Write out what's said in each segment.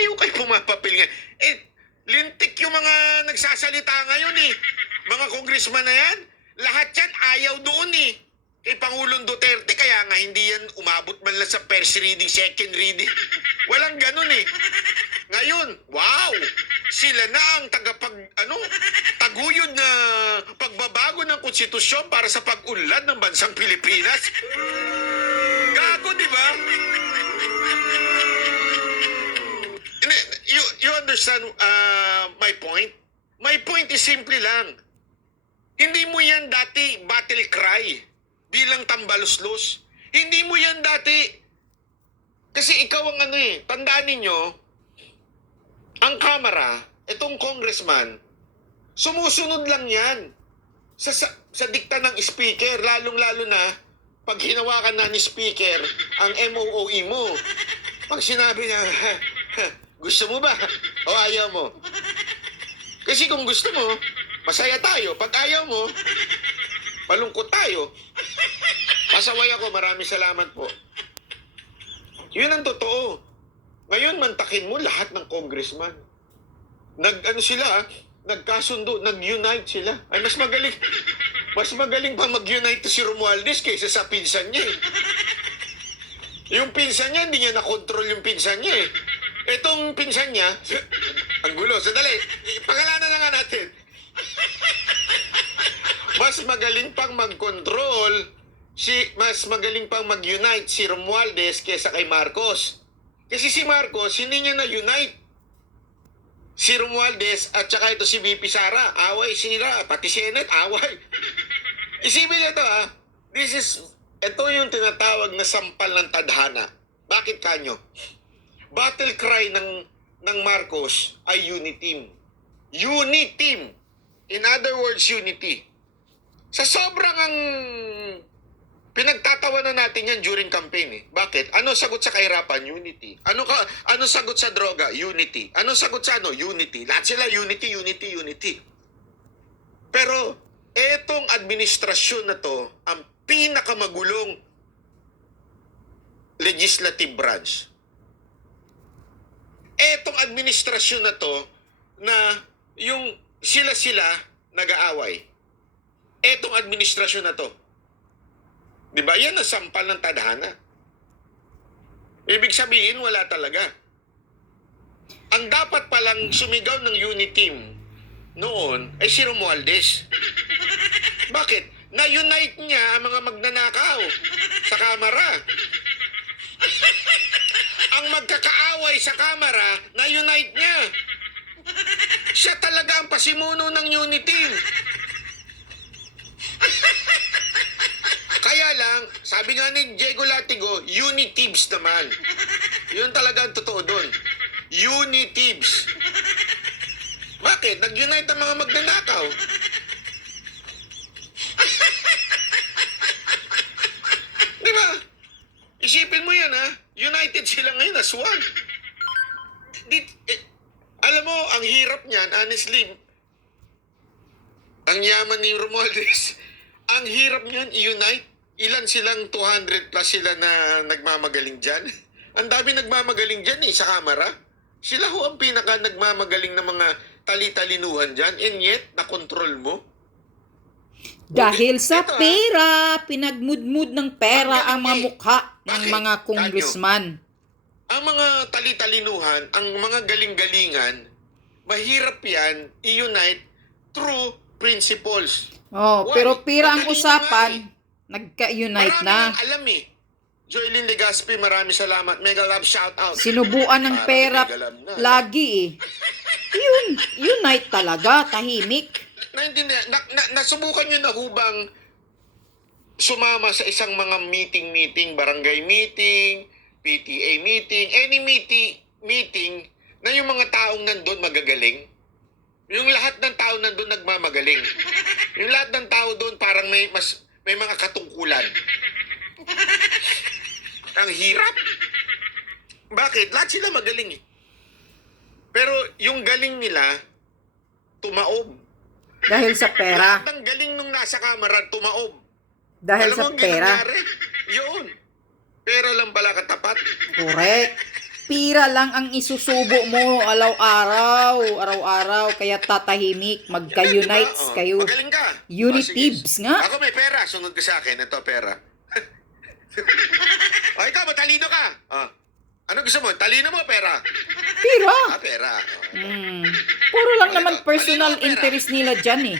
Hindi ko kayo pumapapil nga. Lintik yung mga nagsasalita ngayon eh. Mga congressman na yan, lahat yan ayaw doon eh. Kay Pangulong Duterte, kaya nga hindi yan umabot man lang sa first reading, second reading. Walang ganun eh. Ngayon, wow! Sila na ang taguyod na pagbabago ng konstitusyon para sa pag-unlad ng bansang Pilipinas. Gago, di ba? You understand my point? My point is simple lang. Hindi mo yan dati battle cry bilang tambaluslos. Hindi mo yan dati kasi ikaw ang tandaan ninyo, ang Kamara, itong congressman, sumusunod lang yan sa dikta ng speaker, lalong-lalo na pag hinawakan na ni speaker ang MOOE mo. Pag sinabi niya, gusto mo ba? O ayaw mo? Kasi kung gusto mo, masaya tayo. Pag ayaw mo, malungkot tayo. Pasaway ako, maraming salamat po. Yun ang totoo. Ngayon, mantakin mo lahat ng congressman. Nagkasundo, nag-unite sila. Ay, mas magaling pa mag-unite si Romualdez kaysa sa pinsan niya eh. Yung pinsan niya, hindi niya nakontrol yung pinsan niya eh. Itong pinsan niya, ang gulo, sandali, pangalanan na nga natin. Mas magaling pang mag-control, mas magaling pang mag-unite si Romualdez kaysa kay Marcos. Kasi si Marcos, hindi niya na-unite. Si Romualdez at saka ito si VP Sara, away sila, pati Senate, away. Isipin niyo ito ito yung tinatawag na sampal ng tadhana. Bakit kanyo? Battle cry ng Marcos ay unity. Unity. In other words, unity. Sa sobrang ang pinagtatawanan natin yan during campaign eh. Bakit? Ano sagot sa kahirapan? Unity. Ano sagot sa droga? Unity. Ano sagot sa Unity. Lahat sila unity, unity, unity. Pero etong administrasyon na to, ang pinakamagulong legislative branch. Etong administrasyon na to na yung sila nag-aaway. Etong administrasyon na to. Di ba? Yan ang sampal ng tadhana. Ibig sabihin, wala talaga. Ang dapat palang sumigaw ng unity noon ay si Romualdez. Bakit? Na-unite niya ang mga magnanakaw sa Kamara. Ang magkakaaway sa Kamara, na-unite niya. Siya talaga ang pasimuno ng unity. Kaya lang, sabi nga ni Diego Latigo, unitives naman. Yun talaga ang totoo doon. Unitives. Bakit? Nag-unite ang mga magnanakaw. Di ba? Isipin mo yan United sila ngayon as one. Alam mo, ang hirap niyan, honestly, ang yaman ni Romualdez, ang hirap niyan i-unite. Ilan silang 200 plus sila na nagmamagaling dyan? Ang dami nagmamagaling dyan sa Kamara. Sila ang pinaka nagmamagaling na mga tali-talinuhan dyan, and yet, nakontrol mo. Dahil sa pera, pinagmudmud ng pera ang mga mukha ng mga congressman. Ang mga tali-talinuhan, ang mga galing-galingan, mahirap yan i-unite through principles. Pero pera ang usapan, nagka-unite na. Marami alam Joylyn Legaspi, maraming salamat. Mega love shout out. Sinubuan ng pera lagi Unite talaga, tahimik. Nasubukan nyo na hubang sumama sa isang mga meeting, barangay meeting, PTA meeting, any meeting na yung mga taong nandun magagaling? Yung lahat ng tao nandun nagmamagaling. Yung lahat ng tao doon parang may mga katungkulan. Ang hirap. Bakit? Lahat sila magaling Pero yung galing nila, tumaob. Dahil sa pera. Lahat ng galing nung nasa Kamara, tumaob. Dahil Alam sa mo, pera. Yun. Pera lang pala katapat. Correct. pira lang ang isusubo mo araw-araw, kaya tatahimik, magka-unites Diba? kayo. Magaling ka. Unitibs Sige. nga. Ako may pera. Sunod ka sa akin. Ito, pera. O, ikaw, matalino ka. Ano gusto mo? Talino mo, pera? Pira. Pera. Puro lang Ano naman ito? personal Talino, pera. interest nila dyan eh.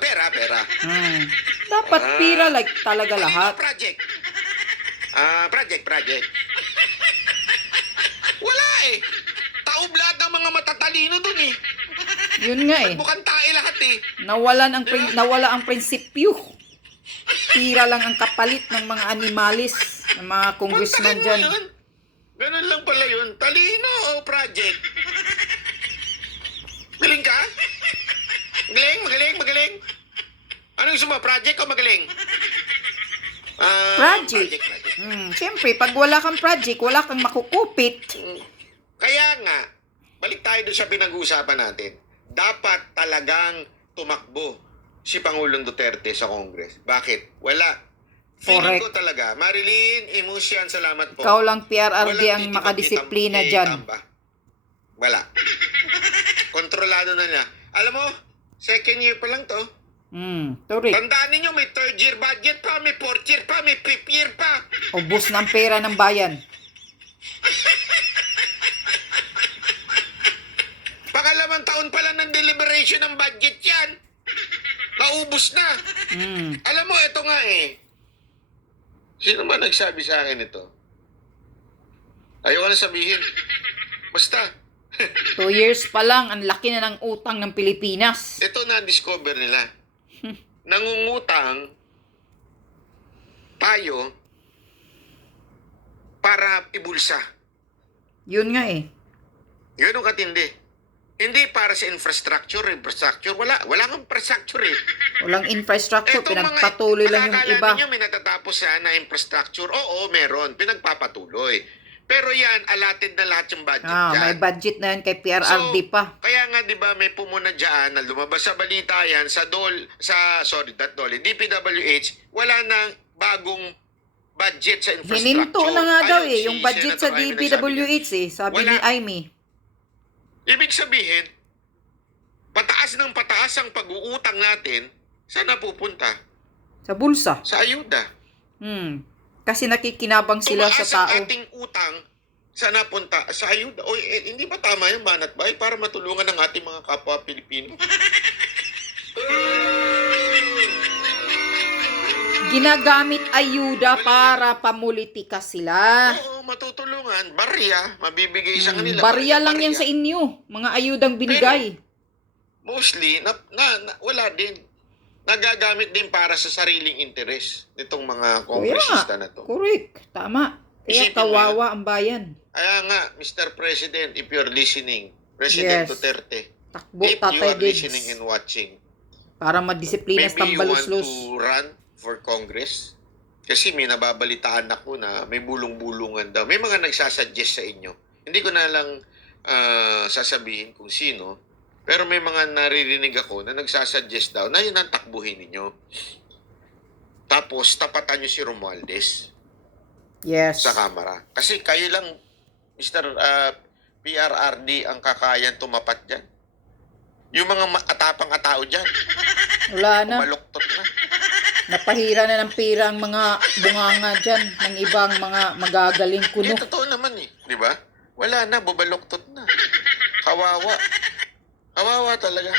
Pera. Dapat pira like talaga Talino, lahat. project. Project. Wala eh. Taob lahat ng mga matatalino dun eh. Yun nga eh. Mukhang tae lahat eh. Nawala ang prinsipyo. Pira lang ang kapalit ng mga animalis, ng mga congressman Pantakin mo dyan. yun. Ganun lang pala yun. Talino o project? Magaling ka? Magaling. Ano gusto mo? Project o magaling? Project. Siyempre, pag wala kang project, wala kang makukupit. Kaya nga, balik tayo doon sa pinag-uusapan natin. Dapat talagang tumakbo si Pangulong Duterte sa Congress. Bakit? Wala. Feeling Correct. ko talaga. Marilyn, Imusyan, salamat po. Ikaw lang PRRD Walang ang titibag makadisiplina kay dyan. Tamba. Wala. Kontrolado na niya. Alam mo, second year pa lang to. Turik. Tandaan ninyo, may third year budget pa, may fourth year pa, may fifth year pa. Ubus ng pera ng bayan. Pangalawang taon pa lang ng deliberation ng budget yan. Naubos na. Alam mo, ito nga eh. Sino ba nagsabi sa akin ito? Ayoko na sabihin. Basta. 2 years pa lang, ang laki na ng utang ng Pilipinas. Ito na-discover nila. Nangungutang tayo para ibulsa. Yun nga eh. Ganun katindi. Hindi para sa infrastructure. Wala kang infrastructure eh. Walang infrastructure, Etong pinagpatuloy lang yung akala iba. ninyo may natatapos na infrastructure. Oo, meron. Pinagpapatuloy. Pero yan, allotted na lahat yung budget dyan. May budget na yan kay PRRD pa. Kaya nga 'di ba may pumuna diyan na lumabas sa balita yan sa DPWH, wala nang bagong budget sa infrastructure. Hininto na nga daw Ayun, eh, yung budget sa Senator Amy DPWH eh, sabi Wala. ni Amy. Ibig sabihin, pataas ng pataas ang pag-uutang natin, saan napupunta? Sa bulsa. Sa ayuda. Kasi nakikinabang sila sa Tumaas ang tao. ating utang, saan napunta? Sa ayuda. O, hindi ba tama yung banat ba? Para matulungan ng ating mga kapwa Pilipino. Ginagamit ayuda para pamulitika sila. Oo, matutulungan. Barya, mabibigay sa kanila. Barya lang yan Barya. sa inyo. Mga ayudang binigay. Mostly, wala din. Nagagamit din para sa sariling interes nitong mga kongresista na to. Correct. Tama. Kaya Isipin mo kawawa ang bayan. Kaya nga, Mr. President, if you're listening, President Yes. Duterte, Takbo, if you Tatay are Diggs. listening and watching, Para madisiplina sa maybe you want tambaluslos. to run for Congress? Kasi may nababalitaan ako na may bulong-bulungan daw. May mga nagsasuggest sa inyo. Hindi ko na lang sasabihin kung sino. Pero may mga naririnig ako na nagsasuggest daw na yun ang takbuhin ninyo. Tapos, tapatan nyo si Romualdez Yes. sa Kamara. Kasi kayo lang, Mr. PRRD, ang kakayan tumapat dyan. Yung mga atapang-atao dyan, Wala na. maluktot na. Napahira na ng pira ang mga bunganga dyan ng ibang mga magagaling kuno. Hindi, totoo naman eh. Di ba? Wala na, bubaluktot na. Kawawa. Kawawa talaga.